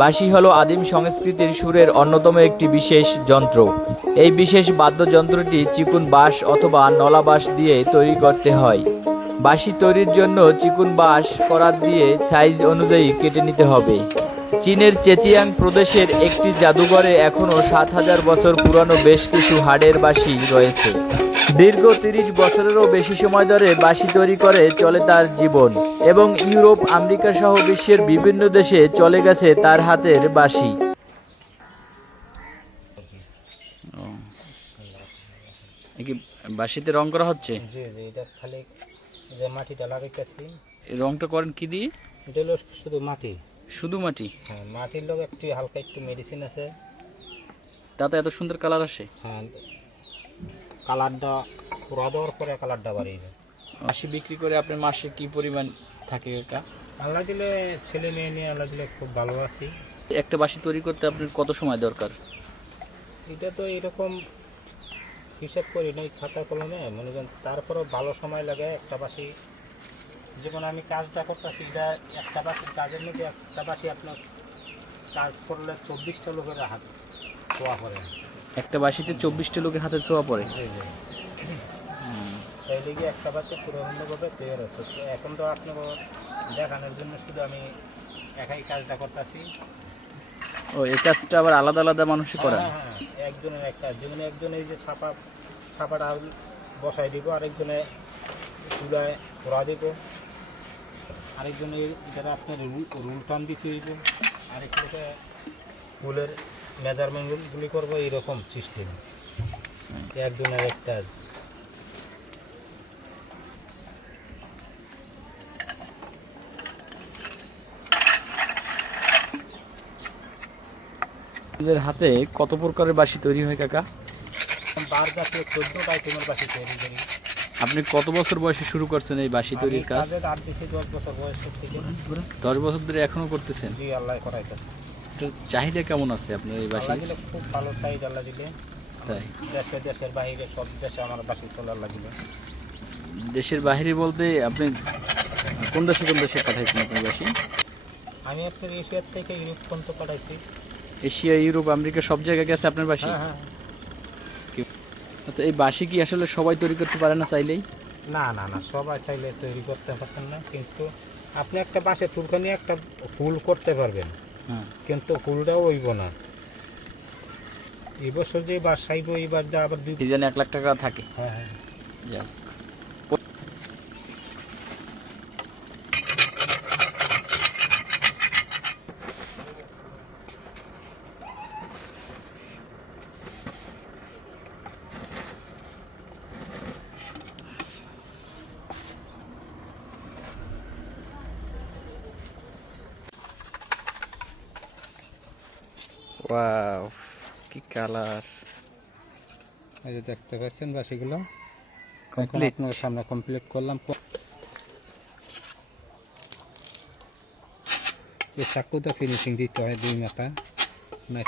বাঁশি হলো আদিম সংস্কৃতির সুরের অন্যতম একটি বিশেষ যন্ত্র। এই বিশেষ বাদ্যযন্ত্রটি চিকুন বাঁশ অথবা নলা বাঁশ দিয়ে তৈরি করতে হয়। বাঁশি তৈরির জন্য চিকুন বাঁশ, করাত দিয়ে সাইজ অনুযায়ী কেটে নিতে হবে। চীনের চেচিয়াং প্রদেশের একটি জাদুঘরে এখনও সাত হাজার বছর পুরানো বেশ কিছু হাড়ের বাঁশি রয়েছে। দীর্ঘ তিরিশ বছরেরও বেশি সময় ধরে বাঁশি তৈরি করে চলে তার জীবন এবং ইউরোপ আমেরিকা সহ বিশ্বের বিভিন্ন দেশে চলে গেছে তার হাতের বাঁশি কি বাঁশিতে রং করা হচ্ছে? জি জি এটা খালি যে মাটিটা লাগাইতেছি। রংটা করেন কি দিয়ে? এটা হলো শুধু মাটি। শুধু মাটি? হ্যাঁ মাটির লোক একটু হালকা একটু মেডিসিন আছে। তাতে এত সুন্দর কালার আসে? হ্যাঁ কালারটা পুরা দেওয়ার পরে কালারটা বাড়িয়ে যায় বাঁশি বিক্রি করে আপনার মাসে কি পরিমাণ থাকে এটা? আল্লাহ দিলে ছেলে মেয়ে নিয়ে আল্লাহ দিলে খুব ভালো আছি একটা বাঁশি তৈরি করতে আপনার কত সময় দরকার? এটা তো এরকম হিসাব করি নাই খাতা কলমে মনে করেন তারপরেও ভালো সময় লাগে একটা বাসি যেমন আমি কাজটা করতেছি এটা একটা বাসির কাজের মধ্যে একটা বাসি আপনার কাজ করলে চব্বিশটা লোকের হাত শোয়া করে একটা বাঁশিতে চব্বিশটা লোকের হাতে ছোঁয়া পড়ে? এই লিগে একটা বাসে পুরোভাবে তৈরি হচ্ছে। তো এখন তো আপনাকে দেখানোর জন্য শুধু আমি একাই কাজটা করতেছি। ও এই কাজটা আবার আলাদা আলাদা মানুষই করে হ্যাঁ, হ্যাঁ, একজনের একটা যেমন একজন এই যে ছাপা ছাপাটা বসাই দিব আরেকজনে চুলায় পোড়া দিব। আরেকজনে যারা আপনার রুল রুল টান দিতে হইব। আরেকজনকে ফুলের মেজারমেন্টগুলি করব এইরকম সিস্টেম একজনের এক কাজ আপনাদের হাতে কত প্রকারের বাঁশি তৈরি হয় কাকা? বার জাতীয় চোদ্দোটা আইটেমের বাসি তৈরি করি। আপনি কত বছর বয়সে শুরু করছেন এই বাঁশি তৈরির কাজ? দশ বছর ধরে এখনও করতেছেন? চাহিদা কেমন আছে আপনার এই বাঁশি খুব ভালো আল্লাহ দিলে। তাই? দেশে দেশের বাইরে সব দেশে আমার বাসি চলার লাগবে দেশের বাইরে বলতে আপনি কোন দেশে কোন দেশে পাঠাইছেন আপনার বাঁশি? আমি আপনার এশিয়ার থেকে ইউরোপ পর্যন্ত পাঠাইছি। এশিয়া ইউরোপ আমেরিকা সব জায়গায় গেছে আপনার বাঁশি? হ্যাঁ হ্যাঁ। আচ্ছা এই বাসি কি আসলে সবাই তৈরি করতে পারে না চাইলেই? না না না সবাই চাইলে তৈরি করতে পারতেন না কিন্তু আপনি একটা বাসে ফুলখানি একটা ফুল করতে পারবেন। হ্যাঁ। কিন্তু ফুলটাও হইব না। এবছর বছর যে বাস চাইব এবার যা আবার দুই এক লাখ টাকা থাকে। হ্যাঁ হ্যাঁ। ওয়াও কি কালার এই যে দেখতে পাচ্ছেন বাসিগুলো? কমপ্লিট আপনার সামনে কমপ্লিট করলাম। এই চাকুটা ফিনিশিং দিতে হয় দুই মাথা। না